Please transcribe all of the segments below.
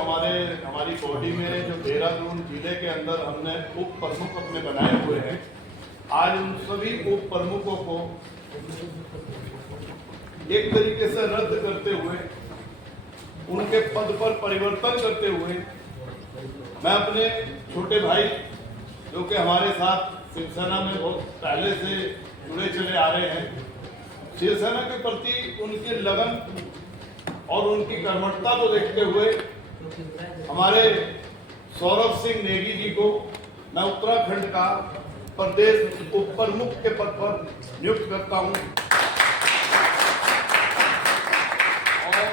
हमारी बॉडी में जो देहरादून जिले के अंदर हमने उप प्रमुख अपने बनाए हुए हैं, आज उन सभी उप प्रमुखों को एक तरीके से रद्द करते हुए, उनके पद पर परिवर्तन करते हुए, मैं अपने छोटे भाई जो कि हमारे साथ शिवसेना में बहुत पहले से जुड़े चले आ रहे हैं, शिवसेना के प्रति उनकी लगन और उनकी कर्मठता को देखते हुए हमारे सौरभ सिंह नेगी जी को मैं उत्तराखंड का प्रदेश उप प्रमुख के पद पर नियुक्त करता हूं। और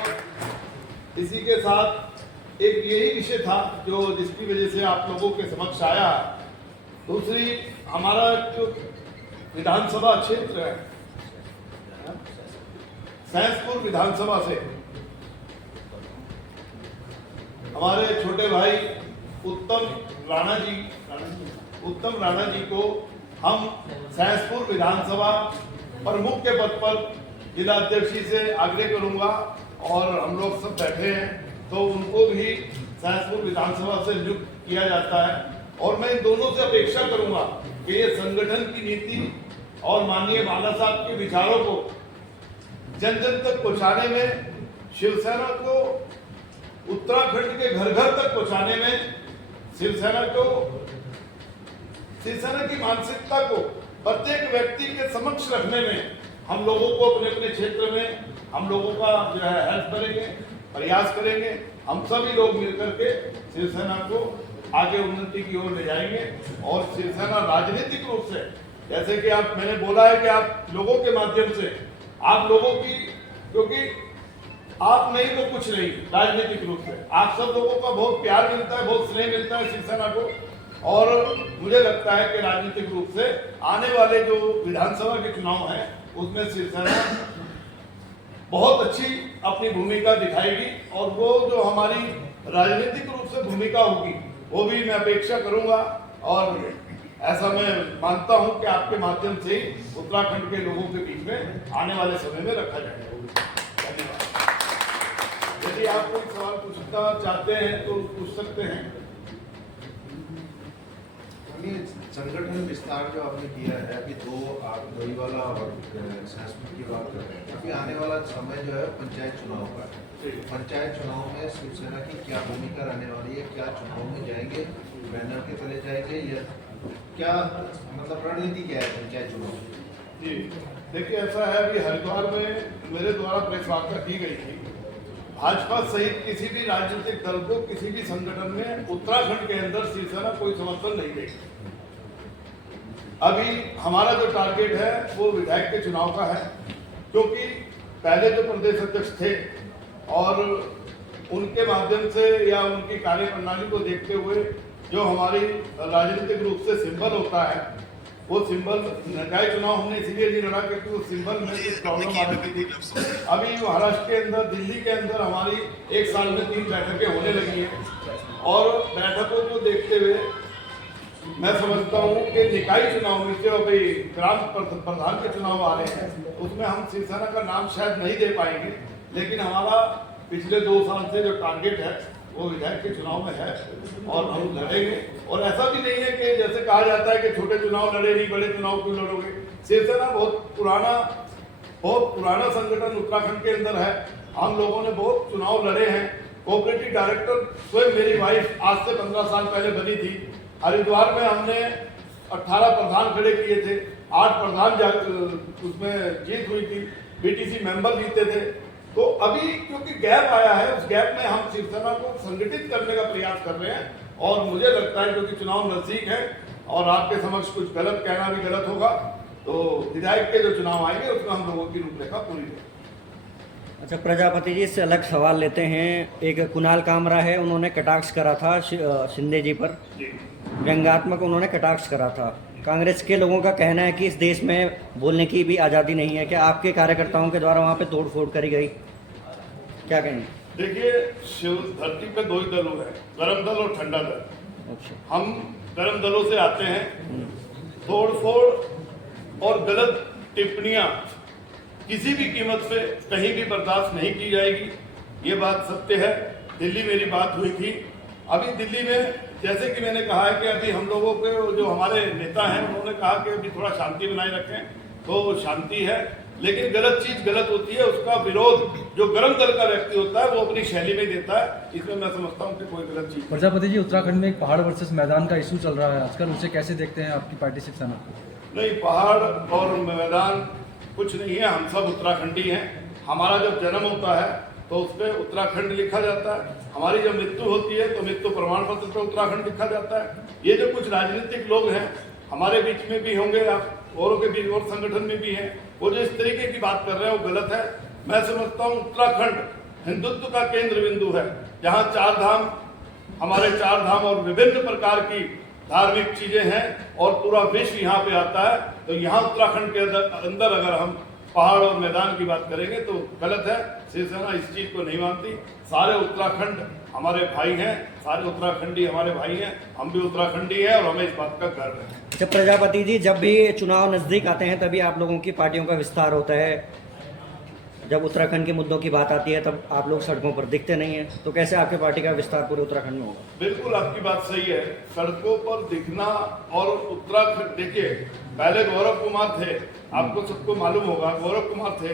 इसी के साथ एक यही विषय था जो जिसकी वजह से आप लोगों के समक्ष आया। दूसरी, हमारा जो विधानसभा क्षेत्र है, सैंसपुर विधानसभा से हमारे छोटे भाई उत्तम राणा जी को हम सैंसपुर विधानसभा प्रमुख के पद पर जिला अध्यक्ष से आग्रह करूंगा और हम लोग सब बैठे हैं तो उनको भी सैंसपुर विधानसभा से नियुक्त किया जाता है। और मैं इन दोनों से अपेक्षा करूंगा कि ये संगठन की नीति और माननीय बाला साहब के विचारों को जन जन तक पहुंचाने में, शिवसेना को उत्तराखंड के घर घर तक पहुंचाने में, शिवसेना की मानसिकता को प्रत्येक व्यक्ति के समक्ष रखने में हम लोगों को अपने अपने क्षेत्र में हम लोगों का जो है हेल्प करेंगे, प्रयास करेंगे। हम सभी लोग मिलकर के शिवसेना को आगे उन्नति की ओर ले जाएंगे। और शिवसेना राजनीतिक रूप से, जैसे कि मैंने बोला है कि आप लोगों के माध्यम से, आप लोगों की, क्योंकि आप नहीं तो कुछ नहीं, राजनीतिक रूप से आप सब लोगों का बहुत प्यार मिलता है, बहुत स्नेह मिलता है शिवसेना को। और मुझे लगता है कि राजनीतिक रूप से आने वाले जो विधानसभा के चुनाव हैं उसमें शिवसेना बहुत अच्छी अपनी भूमिका दिखाएगी। और वो जो हमारी राजनीतिक रूप से भूमिका होगी वो भी मैं अपेक्षा करूंगा। और ऐसा मैं मानता हूं कि आपके माध्यम से ही उत्तराखंड के लोगों के बीच में आने वाले समय में रखा जाएगा। धन्यवाद। यदि आप कोई सवाल पूछना चाहते हैं तो पूछ सकते हैं। संगठन विस्तार जो आपने किया है, अभी दो आप डोईवाला और सैंसपुर की बात कर रहे हैं, अभी आने वाला समय जो है पंचायत चुनाव का है। पंचायत चुनाव में शिवसेना की क्या भूमिका रहने वाली है? क्या चुनाव में जाएंगे, बैनर के तले जाएंगे, या क्या मतलब रणनीति क्या है पंचायत चुनाव? जी देखिए, ऐसा है, अभी हरिद्वार में मेरे द्वारा प्रेस वार्ता की गई थी। भाजपा सहित किसी भी राजनीतिक दल को किसी भी संगठन में उत्तराखंड के अंदर शिवसेना कोई समर्थन नहीं देगी। अभी हमारा जो टारगेट है वो विधायक के चुनाव का है, क्योंकि पहले जो प्रदेश अध्यक्ष थे और उनके माध्यम से या उनकी कार्य प्रणाली को देखते हुए जो हमारी राजनीतिक रूप से सिंबल होता है, वो सिंबल निकाय चुनाव हमने इसीलिए नहीं लड़ा क्योंकि वो सिंबल में कुछ प्रॉब्लम आ रही थी। अभी महाराष्ट्र के अंदर, दिल्ली के अंदर हमारी एक साल में 3 बैठकें होने लगी हैं। और बैठकों को देखते हुए मैं समझता हूं कि निकाय चुनाव में जो अभी ग्राम प्रधान के चुनाव आ रहे हैं उसमें हम शिवसेना का नाम शायद नहीं दे पाएंगे, लेकिन हमारा पिछले 2 साल से जो टारगेट है वो विधायक के चुनाव में है और हम लड़ेंगे। और ऐसा भी नहीं है कि जैसे कहा जाता है कि छोटे चुनाव लड़े नहीं, बड़े चुनाव क्यों लड़ोगे। शिवसेना बहुत पुराना संगठन उत्तराखंड के अंदर है। हम लोगों ने बहुत चुनाव लड़े हैं। कोऑपरेटिव डायरेक्टर स्वयं मेरी वाइफ आज से 15 साल पहले बनी थी। हरिद्वार में हमने 18 प्रधान खड़े किए थे, 8 प्रधान उसमें जीत हुई थी, बीटीसी मेंबर जीते थे। तो अभी क्योंकि गैप आया है, उस गैप में हम शिवसेना को संगठित करने का प्रयास कर रहे हैं। और मुझे लगता है क्योंकि चुनाव नजदीक है और आपके समक्ष कुछ गलत कहना भी गलत होगा, तो विधायक के जो चुनाव आएंगे उसमें हम लोगों की रूपरेखा पूरी होगी। अच्छा, प्रजापति जी से अलग सवाल लेते हैं। एक कुणाल कामरा है, उन्होंने कटाक्ष करा था शिंदे जी पर, व्यंग्यात्मक उन्होंने कटाक्ष करा था। कांग्रेस के लोगों का कहना है कि इस देश में बोलने की भी आज़ादी नहीं है। क्या आपके कार्यकर्ताओं के द्वारा वहाँ पे तोड़फोड़ करी गई? क्या कहेंगे? देखिए, शिव धरती पे 2 ही दल हैं, गर्म दल और ठंडा दल। अच्छा, हम गर्म दलों से आते हैं। तोड़फोड़ और गलत टिप्पणियां किसी भी कीमत पे कहीं भी बर्दाश्त नहीं की जाएगी, ये बात सत्य है। दिल्ली मेरी बात हुई थी। अभी दिल्ली में जैसे कि मैंने कहा है कि अभी हम लोगों के जो हमारे नेता हैं उन्होंने कहा कि अभी थोड़ा शांति बनाए रखें, तो शांति है, लेकिन गलत चीज गलत होती है, उसका विरोध जो गर्म दल का व्यक्ति होता है वो अपनी शैली में देता है। इसमें मैं समझता हूँ कि कोई गलत चीज। प्रजापति जी, उत्तराखंड में एक पहाड़ वर्सेस मैदान का इशू चल रहा है आजकल, उसे कैसे देखते हैं आपकी पार्टी शिवसेना? नहीं, पहाड़ और मैदान कुछ नहीं है, हम सब उत्तराखंडी हैं। हमारा जब जन्म होता है तो उस पर उत्तराखंड लिखा जाता है, हमारी जब मृत्यु होती है तो मृत्यु प्रमाण पत्र पर उत्तराखंड लिखा जाता है। ये जो कुछ राजनीतिक लोग हैं हमारे बीच में भी होंगे, आप औरों के बीच और संगठन में भी हैं, वो जो इस तरीके की बात कर रहे हैं वो गलत है। मैं समझता हूँ उत्तराखंड हिंदुत्व का केंद्र बिंदु है, जहाँ चार धाम, हमारे चार धाम और विभिन्न प्रकार की धार्मिक चीजें हैं और पूरा विश्व यहाँ पे आता है। तो यहाँ उत्तराखंड के अंदर अगर हम पहाड़ और मैदान की बात करेंगे तो गलत है। शिवसेना इस चीज को नहीं मानती। सारे उत्तराखंड हमारे भाई हैं, सारे उत्तराखंडी हमारे भाई हैं, हम भी उत्तराखंडी हैं और हमें इस बात का गर्व है। जब प्रजापति जी, जब भी चुनाव नजदीक आते हैं तभी आप लोगों की पार्टियों का विस्तार होता है। जब उत्तराखंड के मुद्दों की बात आती है तब आप लोग सड़कों पर दिखते नहीं हैं, तो कैसे आपकी पार्टी का विस्तार पूरे उत्तराखंड में होगा? बिल्कुल आपकी बात सही है, सड़कों पर दिखना और उत्तराखंड, देखिए पहले गौरव कुमार थे, आपको सबको मालूम होगा, गौरव कुमार थे,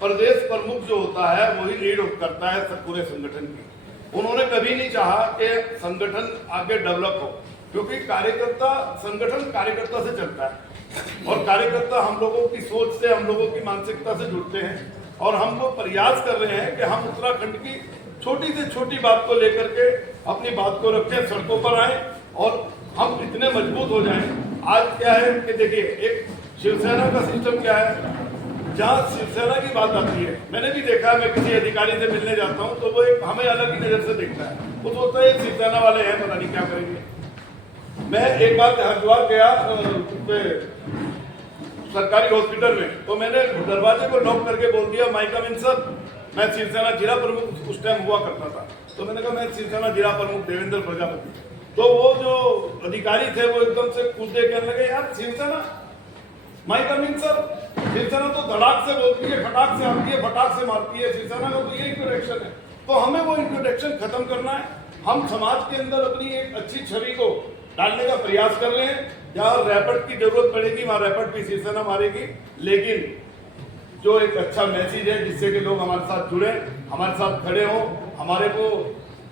प्रदेश प्रमुख जो होता है वही लीड करता है सब पूरे संगठन की। उन्होंने कभी नहीं चाहा कि संगठन आगे डेवलप हो, क्योंकि कार्यकर्ता, संगठन कार्यकर्ता से चलता है और कार्यकर्ता हम लोगों की सोच से, हम लोगों की मानसिकता से जुड़ते हैं। और हम वो प्रयास कर रहे हैं कि हम उत्तराखंड की छोटी से छोटी बात को लेकर के अपनी बात को रखें, सड़कों पर आए और हम इतने मजबूत हो जाएं। आज क्या है कि देखिए, एक शिवसेना का सिस्टम क्या है, जहाँ शिवसेना की बात आती है, मैंने भी देखा, मैं किसी अधिकारी से मिलने जाता हूँ तो वो एक हमें अलग ही नजर से देखता है, वो सोचता है शिवसेना वाले हैं, पता नहीं क्या करेंगे। मैं एक बार हरिद्वार गया सरकारी हॉस्पिटल में, तो मैंने दरवाजे को लॉक करके बोल दिया, माय कम इन सर। मैं शिवसेना जिला प्रमुख उस टाइम हुआ करता था, तो मैंने कहा मैं शिवसेना जिला प्रमुख देवेंद्र प्रजापति। तो वो जो अधिकारी थे वो एकदम से कूदे कहने लगे, यार Shiv Sena, may come in sir. Shiv Sena तो धड़ाक से बोलती है, खटाक से आती है, फटाक से मारती है, शिवसेना का तो ये इंट्रोडक्शन है। तो हमें वो इंट्रोडक्शन खत्म करना है। हम समाज के अंदर अपनी एक अच्छी छवि को डालने का प्रयास कर रहे हैं। जहाँ रैपट की जरूरत पड़ेगी वहां रैपट भी शिवसेना मारेगी, लेकिन जो एक अच्छा मैसेज है जिससे कि लोग हमारे साथ जुड़े, हमारे साथ खड़े हों, हमारे को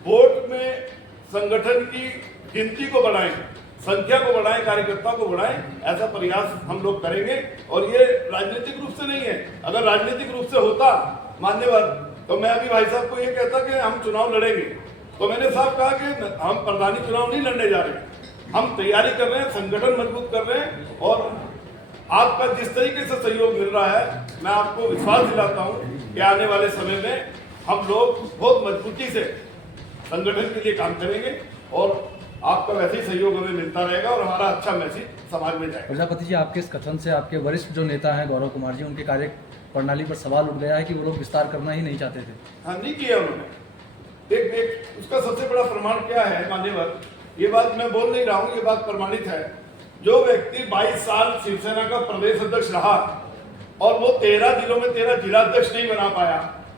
वोट में संगठन की गिनती को बढ़ाएं, संख्या को बढ़ाएं, कार्यकर्ता को बढ़ाएं, ऐसा प्रयास हम लोग करेंगे। और ये राजनीतिक रूप से नहीं है, अगर राजनीतिक रूप से होता मान्यवर तो मैं अभी भाई साहब को ये कहता कि हम चुनाव लड़ेंगे, तो मैंने साहब कहा कि हम प्रधानी चुनाव नहीं लड़ने जा रहे, हम तैयारी कर रहे हैं, संगठन मजबूत कर रहे हैं। और आपका जिस तरीके से सहयोग मिल रहा है, मैं आपको विश्वास दिलाता हूं कि आने वाले समय में हम लोग बहुत मजबूती से संगठन के लिए काम करेंगे और आपका वैसे ही सहयोग हमें मिलता रहेगा और हमारा अच्छा मैसेज समाज में जाएगा। प्रजापति जी, आपके इस कथन से आपके वरिष्ठ जो नेता हैं गौरव कुमार जी, उनके कार्य प्रणाली पर सवाल उठ गया है कि वो लोग विस्तार करना ही नहीं चाहते थे। हाँ, नहीं किया उन्होंने। एक उसका सबसे बड़ा प्रमाण क्या है मान्यवर, ये बात मैं बोल नहीं रहा हूँ, ये बात प्रमाणित है। जो व्यक्ति 22 साल शिवसेना का प्रदेश अध्यक्ष रहा और वो 13 जिलों में 13 जिला अध्यक्ष नहीं बना पाया,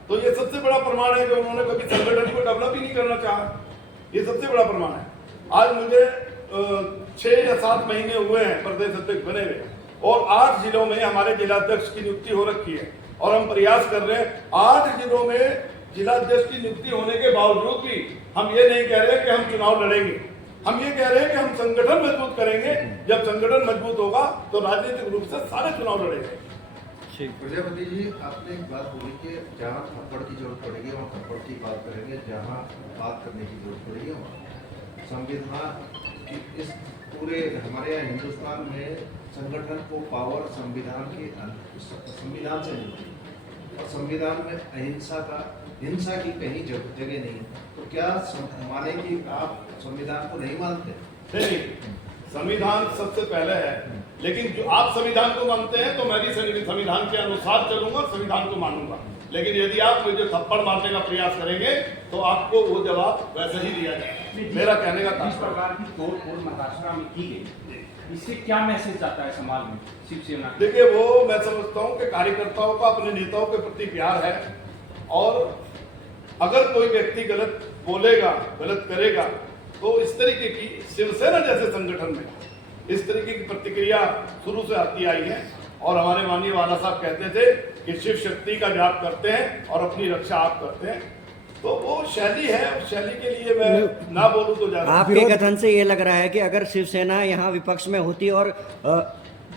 तो ये सबसे बड़ा प्रमाण है कि उन्होंने कभी संगठन को डेवलप ही नहीं करना चाहा। ये सबसे बड़ा प्रमाण है। आज मुझे 6 या 7 महीने हुए हैं प्रदेश अध्यक्ष बने हुए और 8 जिलों में हमारे जिलाध्यक्ष की नियुक्ति हो रखी है और हम प्रयास कर रहे हैं। 8 जिलों में जिलाध्यक्ष की नियुक्ति होने के बावजूद भी हम ये नहीं कह रहे कि हम चुनाव लड़ेंगे, हम ये कह रहे हैं कि हम संगठन मजबूत करेंगे। जब संगठन मजबूत होगा तो राजनीतिक रूप से सारे चुनाव लड़ेंगे। प्रजापति जी, आपने एक बात बोली कि जहाँ थप्पड़ की जरूरत पड़ेगी वहाँ थप्पड़ की बात करेंगे, जहाँ बात करने की जरूरत पड़ेगी वहाँ संविधान। इस पूरे हमारे यहाँ हिंदुस्तान में संगठन को पावर संविधान से मिलती है और संविधान में हिंसा की कहीं जगह नहीं। तो क्या माने कि आप संविधान को नहीं मानते? नहीं, संविधान सबसे पहले है, लेकिन जो आप संविधान को मानते हैं तो मैं भी संविधान के अनुसार चलूंगा और संविधान को मानूंगा। लेकिन यदि आप मुझे थप्पड़ मारने का प्रयास करेंगे तो आपको वो जवाब वैसे ही दिया जाएगा। मेरा कहने का इस प्रकार की तोड़-फोड़ महाराष्ट्र में की गई, इससे क्या मैसेज जाता है समाज में शिवसेना? देखिए, वो मैं समझता हूँ कि कार्यकर्ताओं का अपने नेताओं के प्रति प्यार है और अगर कोई व्यक्ति गलत बोलेगा, गलत करेगा, तो इस तरीके की शिवसेना जैसे संगठन में इस तरीके की प्रतिक्रिया शुरू से आती आई है। और हमारे माननीय वाला साहब कहते थे कि शिव शक्ति का जाप करते हैं और अपनी रक्षा आप करते हैं, तो वो शैली है। उस शैली के लिए मैं ना बोलूं तो ज्यादा। आपके कथन से ये लग रहा है कि अगर शिवसेना यहाँ विपक्ष में होती और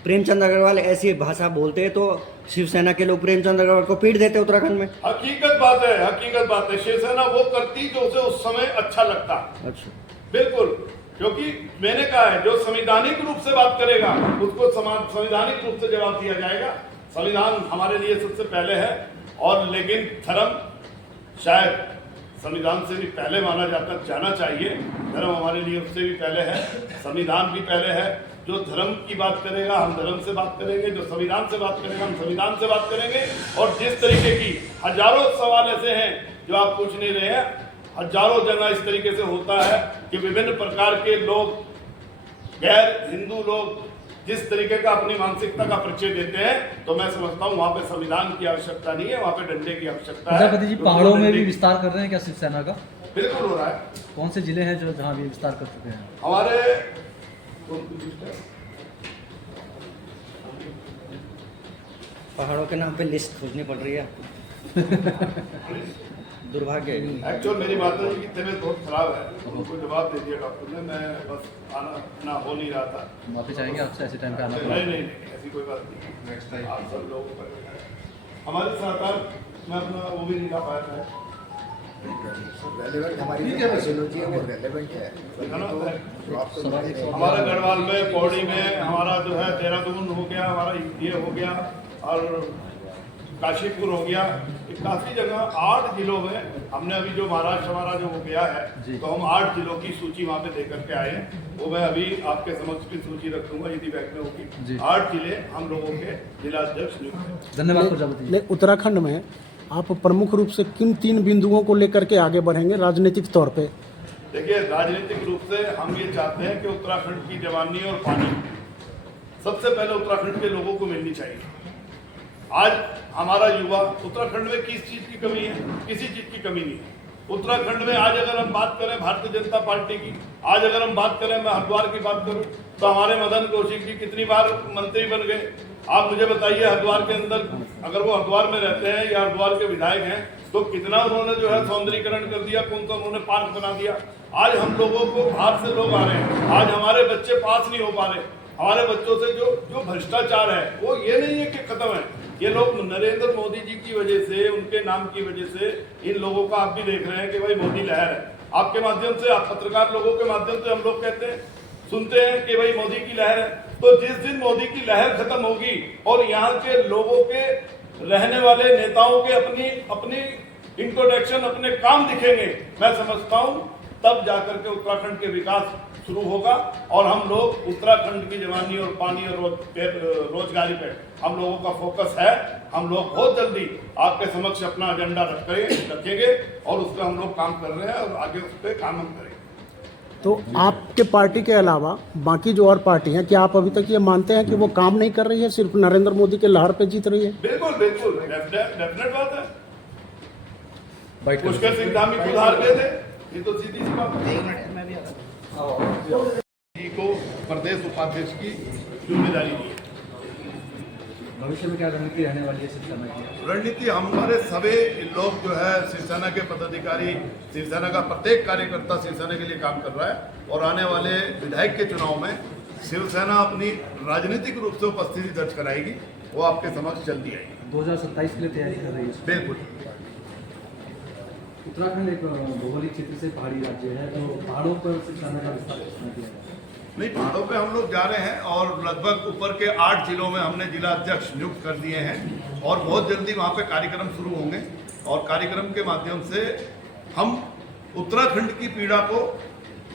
प्रेमचंद अग्रवाल ऐसी भाषा बोलते तो शिवसेना के लोग प्रेमचंद अग्रवाल को पीट देते उत्तराखंड में। हकीकत बात है, हकीकत बात है। शिवसेना वो करती जो उसे उस समय अच्छा लगता। अच्छा, बिल्कुल, क्योंकि मैंने कहा है जो संवैधानिक रूप से बात करेगा उसको संवैधानिक रूप से जवाब दिया जाएगा। संविधान हमारे लिए सबसे पहले है, और लेकिन धर्म शायद संविधान से भी पहले माना जाना चाहिए। धर्म हमारे लिए उससे भी पहले है, संविधान भी पहले है। जो धर्म की बात करेगा हम धर्म से बात करेंगे, जो संविधान से बात करेगा हम संविधान से बात करेंगे। और जिस तरीके की हजारों सवाल ऐसे हैं जो आप पूछ नहीं रहे हैं, हजारों जगह इस तरीके से होता है कि विभिन्न प्रकार के लोग, गैर हिंदू लोग जिस तरीके का अपनी मानसिकता का परिचय देते हैं, तो मैं समझता हूँ वहां पे संविधान की आवश्यकता नहीं है, वहां पे डंडे की आवश्यकता है। प्रजापति जी, पहाड़ों में भी विस्तार कर रहे हैं क्या शिवसेना का? बिल्कुल हो रहा है। कौन से जिले हैं जो जहाँ भी विस्तार कर चुके हैं? हमारे पहाड़ों के नाम पे लिस्ट खोजनी पड़ रही है। दुर्भाग्य है। एक्चुअल मेरी माता जी की तबीयत बहुत खराब है, उनको जवाब दे दिया डॉक्टर ने। मैं बस आना हो नहीं रहा था। माफी चाहेंगे आपसे, ऐसे टाइम पे आना पड़ा। नहीं, ऐसी कोई बात नहीं। नेक्स्ट टाइम आप सब लोग हमारे साथ मैं अपना वो भी नहीं ला पाया था। रेलेवेंट हमारी जो फिजियोलॉजी है वो रेलेवेंट है। हमारा गढ़वाल में, पौड़ी में, हमारा जो है देहरादून हो गया, हमारा ये हो गया, और काशीपुर हो गया। काफी जगह 8 जिलों में हमने अभी जो महाराष्ट्र हमारा जो हो गया है, तो हम 8 जिलों की सूची वहाँ पे देकर के आए हैं। वो मैं अभी आपके समक्ष की सूची रख दूंगा यदि बैग में होगी। 8 जिले हम लोगों के जिलाध्यक्ष नियुक्त हैं। धन्यवाद प्रजापति जी। उत्तराखंड में आप प्रमुख रूप से किन 3 बिंदुओं को लेकर के आगे बढ़ेंगे राजनीतिक तौर पे? देखिए, राजनीतिक रूप से हम ये चाहते हैं कि उत्तराखंड की जवानी और पानी सबसे पहले उत्तराखंड के लोगों को मिलनी चाहिए। आज हमारा युवा, उत्तराखंड में किस चीज की कमी है? किसी चीज की कमी नहीं है। उत्तराखंड में आज अगर हम बात करें भारतीय जनता पार्टी की, आज अगर हम बात करें, मैं हरिद्वार की बात करूं, तो हमारे मदन कौशिक जी कितनी बार मंत्री बन गए। आप मुझे बताइए, हरिद्वार के अंदर अगर वो हरिद्वार में रहते हैं या हरिद्वार के विधायक हैं, तो कितना उन्होंने जो है सौंदर्यीकरण कर दिया, कौन सा उन्होंने पार्क बना दिया। आज हम लोगों को बाहर से लोग आ रहे हैं, आज हमारे बच्चे पास नहीं हो पा रहे। हमारे बच्चों से जो भ्रष्टाचार है वो ये नहीं है कि खत्म है। ये लोग नरेंद्र मोदी जी की वजह से, उनके नाम की वजह से, इन लोगों का आप भी देख रहे हैं कि भाई मोदी लहर है। आपके माध्यम से, आप पत्रकार लोगों के माध्यम से हम लोग कहते हैं, सुनते हैं कि भाई मोदी की लहर है। तो जिस दिन मोदी की लहर खत्म होगी और यहाँ के लोगों के रहने वाले नेताओं के अपनी इंट्रोडक्शन, अपने काम दिखेंगे, मैं समझता हूँ तब जाकर के उत्तराखंड के विकास शुरू होगा। और हम लोग उत्तराखंड की जवानी और पानी और रोजगारी पे हम लोगों का फोकस है। हम लोग बहुत जल्दी आपके समक्ष अपना एजेंडा रखेंगे और उस पर हम लोग काम कर रहे हैं और आगे उस पर काम हम करेंगे। तो आपके पार्टी के अलावा बाकी जो और पार्टी हैं, क्या आप अभी तक ये मानते हैं कि वो काम नहीं कर रही है, सिर्फ नरेंद्र मोदी के लहर पे जीत रही है? बिल्कुल बिल्कुल, डेफिनेट बात है। बाइट करें। पुष्कर सिंह धामी खुद हार गए थे, ये तो सीधी सी बात है। जी को प्रदेश उपाध्यक्ष की जिम्मेदारी दी है। भविष्य में क्या रणनीति रहने वाली है शिवसेना की? रणनीति, हमारे सभी लोग जो है शिवसेना के पदाधिकारी, शिवसेना का प्रत्येक कार्यकर्ता शिवसेना के लिए काम कर रहा है। और आने वाले विधायक के चुनाव में शिवसेना अपनी राजनीतिक रूप से उपस्थिति दर्ज कराएगी, वो आपके समक्ष जल्दी आएगी। 2027 के लिए तैयारी कर रही है बिल्कुल। उत्तराखंड एक भौगोलिक क्षेत्र से पहाड़ी राज्य है, तो पहाड़ों पर शिवसेना का विस्तार किया है। नहीं, पहाड़ों पे हम लोग जा रहे हैं और लगभग ऊपर के 8 जिलों में हमने जिला अध्यक्ष नियुक्त कर दिए हैं और बहुत जल्दी वहाँ पे कार्यक्रम शुरू होंगे। और कार्यक्रम के माध्यम से हम उत्तराखंड की पीड़ा को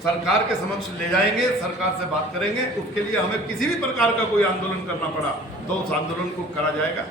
सरकार के समक्ष ले जाएंगे, सरकार से बात करेंगे। उसके लिए हमें किसी भी प्रकार का कोई आंदोलन करना पड़ा तो उस आंदोलन को करा जाएगा।